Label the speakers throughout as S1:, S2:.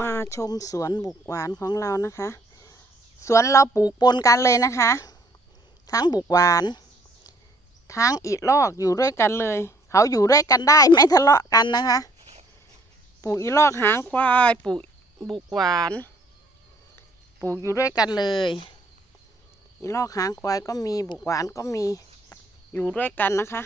S1: มาชมสวนบุกหวานของเรานะคะ สวนเราปลูกปนกันเลยนะคะ ทั้งบุกหวาน ทั้งอีลอกอยู่ด้วยกันเลย เขาอยู่ด้วยกันได้ไม่ทะเลาะกันนะคะ ปลูกอีลอกหางควายปลูกบุกหวาน ปลูกอยู่ด้วยกันเลย อีลอกหางควายก็มีบุกหวานก็มีอยู่ด้วยกันนะคะ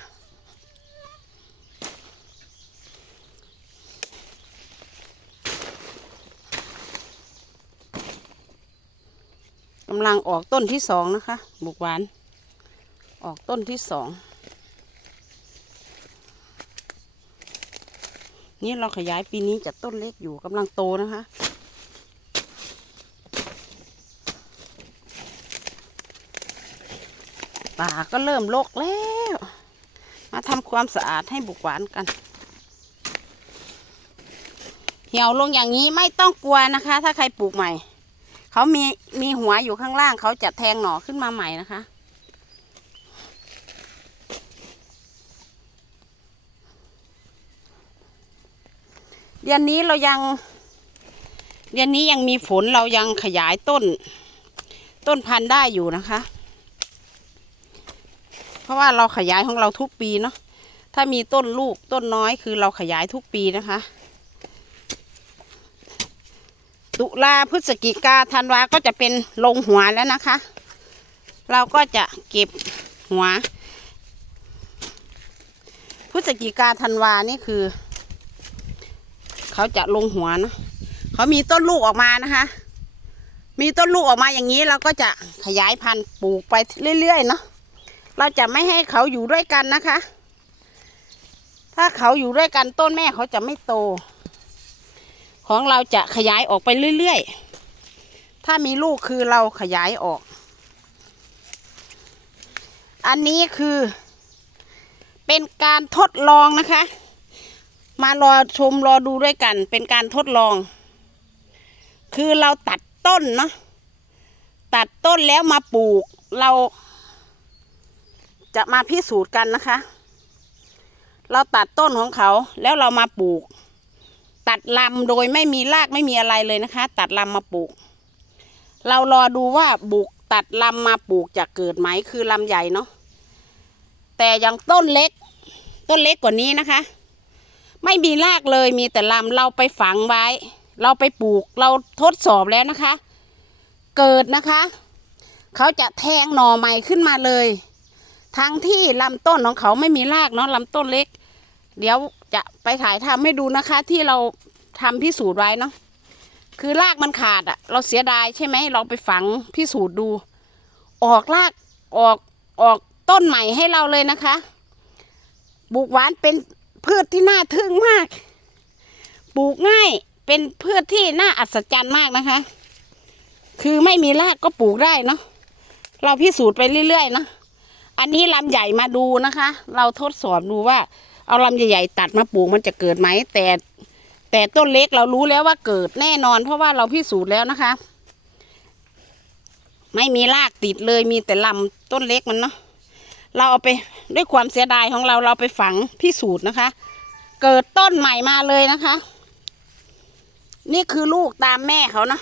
S1: ำลังออกต้นที่สองนะคะบุกหวาน ออกต้นที่สอง นี่เราขยายปีนี้จะต้นเล็กอยู่กำลังโตนะคะป่าก็เริ่มรกแล้ว มาทำความสะอาดให้บุกหวานกัน เหี่ยวลงอย่างนี้ไม่ต้องกลัวนะคะ ถ้าใครปลูกใหม่ เขามีมีหัวอยู่ข้างล่างเขาจะแทงหน่อขึ้นมาใหม่นะคะ เดือนนี้เรายัง เดือนนี้ยังมีฝนเรายังขยายต้น ต้นพันธุ์ได้อยู่นะคะ เพราะว่าเราขยายของเราทุกปีเนาะถ้ามีต้นลูกต้นน้อยคือเราขยายทุกปีนะคะ ตุลาพฤศจิกาธันวาก็จะเป็นลงหัวแล้วนะคะ เราก็จะเก็บหัว พฤศจิกาธันวานี่คือ เขาจะลงหัวนะเขามีต้นลูกออกมานะคะ มีต้นลูกออกมาอย่างนี้เราก็จะขยายพันธุ์ปลูกไปเรื่อยๆเนาะเราจะไม่ให้เขาอยู่ด้วยกันนะคะ ถ้าเขาอยู่ด้วยกันต้นแม่เขาจะไม่โต ของเราจะขยายออกไปเรื่อยๆ ถ้ามีลูกคือเราขยายออก อันนี้คือ เป็นการทดลองนะคะ มารอชมรอดูด้วยกัน เป็นการทดลอง คือเราตัดต้นเนาะ ตัดต้นแล้วมาปลูก เราจะมาพิสูจน์กันนะคะ เราตัดต้นของเขาแล้วเรามาปลูก ตัดลำโดยไม่มีรากไม่มีอะไรเลยนะคะ ตัดลำมาปลูก เรารอดูว่าบุกตัดลำมาปลูกจะเกิดไหมคือลำใหญ่เนาะแต่อย่างต้นเล็ก ต้นเล็กกว่านี้นะคะ ไม่มีรากเลยมีแต่ลำเราไปฝังไว้ เราไปปลูกเราทดสอบแล้วนะคะ เกิดนะคะ เขาจะแทงหน่อใหม่ขึ้นมาเลย ทั้งที่ลำต้นของเขาไม่มีรากเนาะลำต้นเล็ก เดี๋ยว จะไปถ่ายทำให้ดูนะคะ ที่เราทำพิสูจน์ไว้เนาะคือรากมันขาดอะ่ะเราเสียดายใช่ไหมลองไปฝังพิสูจน์ดู ออกรากออกออกต้นใหม่ให้เราเลยนะคะ บุกหวานเป็นพืชที่น่าทึ่งมาก ปลูกง่ายเป็นพืชที่น่าอัศจรรย์มากนะคะ คือไม่มีรากก็ปลูกได้เนาะเราพิสูจน์ไปเรื่อยๆเนาะอันนี้ลำใหญ่มาดูนะคะ เราทดสอบดูว่า เอาลำใหญ่ๆตัดมาปลูกมันจะเกิดไหมแต่ แต่ต้นเล็กเรารู้แล้วว่าเกิดแน่นอน เพราะว่าเราพิสูจน์แล้วนะคะ ไม่มีรากติดเลยมีแต่ลำต้นเล็กมันเนาะเราเอาไปด้วยความเสียดายของเราเราไปฝังพิสูจน์นะคะ เกิดต้นใหม่มาเลยนะคะ นี่คือลูกตามแม่เขานะ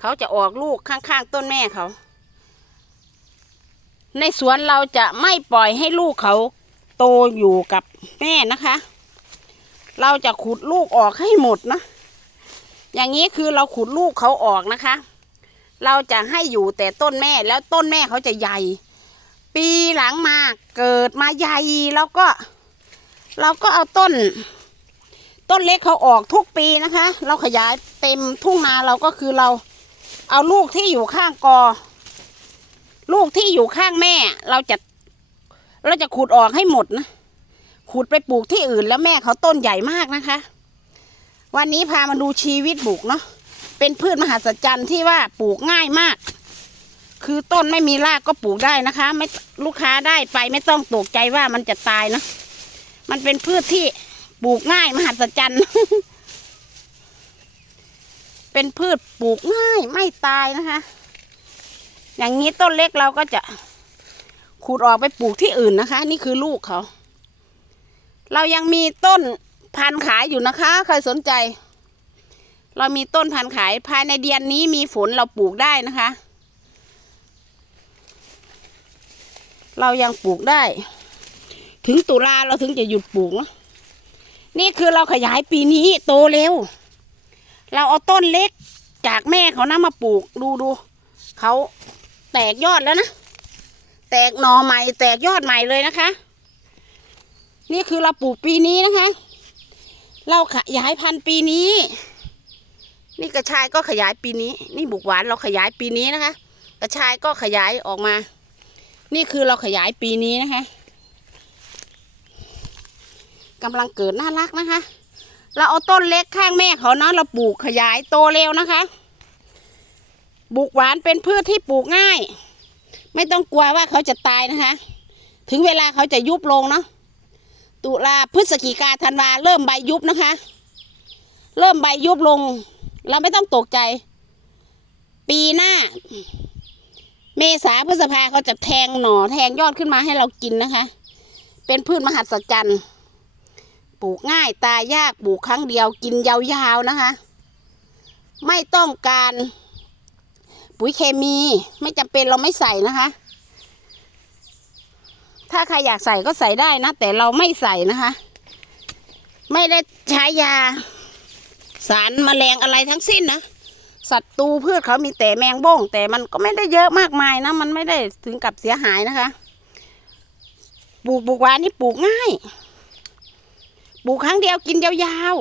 S1: เขาจะออกลูกข้างๆต้นแม่เขา ในสวนเราจะไม่ปล่อยให้ลูกเขา โตอยู่กับแม่นะคะ เราจะขุดลูกออกให้หมดนะ อย่างนี้คือเราขุดลูกเขาออกนะคะ เราจะให้อยู่แต่ต้นแม่แล้วต้นแม่เขาจะใหญ่ ปีหลังมาเกิดมาใหญ่แล้วก็ เราก็เอาต้น ต้นเล็กเขาออกทุกปีนะคะ เราขยายเต็มทุ่งนาเราก็คือเราเอาลูกที่อยู่ข้างกอ ลูกที่อยู่ข้างแม่ เราจะ เราจะขุดออกให้หมดนะขุดไปปลูกที่อื่นแล้วแม่เขาต้นใหญ่มากนะคะ วันนี้พามาดูชีวิตบุกเนาะเป็นพืชมหัศจรรย์ที่ว่าปลูกง่ายมาก คือต้นไม่มีรากก็ปลูกได้นะคะ ไม่ลูกค้าได้ไปไม่ต้องตกใจว่ามันจะตายนะมันเป็นพืชที่ปลูกง่ายมหัศจรรย์เป็นพืชปลูกง่ายไม่ตายนะคะ อย่างนี้ต้นเล็กเราก็จะ ขูดออกไปปลูกที่อื่นนะคะ นี่คือลูกเขา เรายังมีต้นพันขายอยู่นะคะ ใครสนใจ เรามีต้นพันขายภายในเดือนนี้มีฝนเราปลูกได้นะคะ เรายังปลูกได้ ถึงตุลาเราถึงจะหยุดปลูกนะนี่คือเราขยายปีนี้โตเร็ว เราเอาต้นเล็กจากแม่เขานะมาปลูกดูดูเขาแตกยอดแล้วนะ แตกหน่อใหม่แตกยอดใหม่เลยนะคะ นี่คือเราปลูกปีนี้นะคะ เราขยายพันธุ์ปีนี้ นี่กระชายก็ขยายปีนี้ นี่บุกหวานเราขยายปีนี้นะคะ กระชายก็ขยายออกมา นี่คือเราขยายปีนี้นะคะกำลังเกิดน่ารักนะคะ เราเอาต้นเล็กข้างแม่เขานะเราปลูกขยายโตเร็วนะคะ บุกหวานเป็นพืชที่ปลูกง่าย ไม่ต้องกลัวว่าเขาจะตายนะคะ ถึงเวลาเขาจะยุบลงเนาะตุลาพฤศจิกาธันวาเริ่มใบยุบนะคะ เริ่มใบยุบลง เราไม่ต้องตกใจ ปีหน้า เมษาพฤษภาเขาจะแทงหน่อแทงยอดขึ้นมาให้เรากินนะคะ เป็นพืชมหัศจรรย์ปลูกง่ายตายยากปลูกครั้งเดียวกินยาวๆนะคะ ไม่ต้องการ ปุ๋ยเคมี ไม่จำเป็นเราไม่ใส่นะคะ ถ้าใครอยากใส่ก็ใส่ได้นะ แต่เราไม่ใส่นะคะ ไม่ได้ใช้ยา สารแมลงอะไรทั้งสิ้นนะศัตรูพืชเขามีแต่แมงบ้ง แต่มันก็ไม่ได้เยอะมากมายนะ มันไม่ได้ถึงกับเสียหายนะคะ ปลูกปลูกวานนี่ปลูกง่าย ปลูกครั้งเดียวกินยาว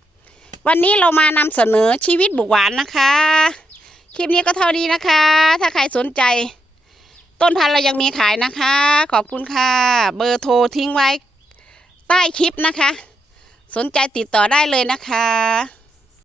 S1: ๆ วันนี้เรามานำเสนอชีวิตบุกหวานนะคะ คลิปนี้ก็เท่านี้นะคะ ถ้าใครสนใจ ต้นพันธุ์เรายังมีขายนะคะ ขอบคุณค่ะ เบอร์โทรทิ้งไว้ใต้คลิปนะคะ สนใจติดต่อได้เลยนะคะ